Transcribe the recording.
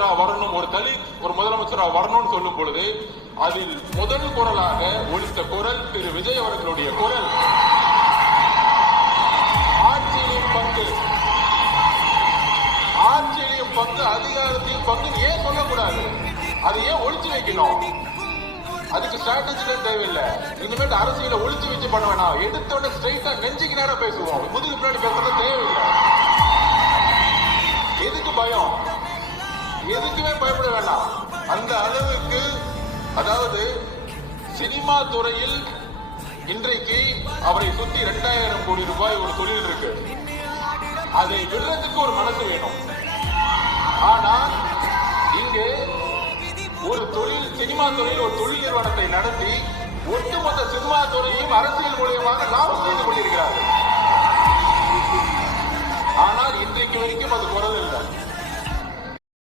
முதலமைச்சரா வரணும், ஒரு தலித் ஒரு முதலமைச்சரா வரணும்னு சொல்லும் பொழுது அதில் முதல் குரலாக ஒலித்த குரல் திரு விஜய் அவர்களுடைய குரல். ஆட்சியிலும் பங்கு, ஆட்சியிலும் பங்கு, அதிகாரத்தையும் பங்கு ஏன் சொல்லக்கூடாது? அதை ஏன் ஒழிச்சு வைக்கணும்? அதுக்கு ஸ்ட்ராட்டஜிலாம் தேவையில்லை. இனிமேட்டு அரசியல ஒழிச்சு வச்சு பண்ண வேணாம். எடுத்தோட ஸ்ட்ரைட்டா நெஞ்சுக்கு நேரம் பேசுவோம். முதுகு பின்னாடி பேசுறது தேவையில்லை. எதுக்கு பயம்? எதுக்குமே பயப்பட வேண்டாம். அந்த அளவுக்கு, அதாவது சினிமா துறையில் இன்றைக்கு அவரை சுத்தி 2000 கோடி ரூபாய் ஒரு தொழில் இருக்கு. அதை விடுறதுக்கு ஒரு மனசு வேணும். ஆனால் இங்கே ஒரு தொழில், சினிமா துறையில் ஒரு தொழில் நிறுவனத்தை நடத்தி ஒட்டுமொத்த சினிமா துறையையும் அரசியல் மூலியமாக லாபம் செய்து கொண்டிருக்கிறார்கள். ஆனால் இன்றைக்கு வரைக்கும் அது குறவில்லை.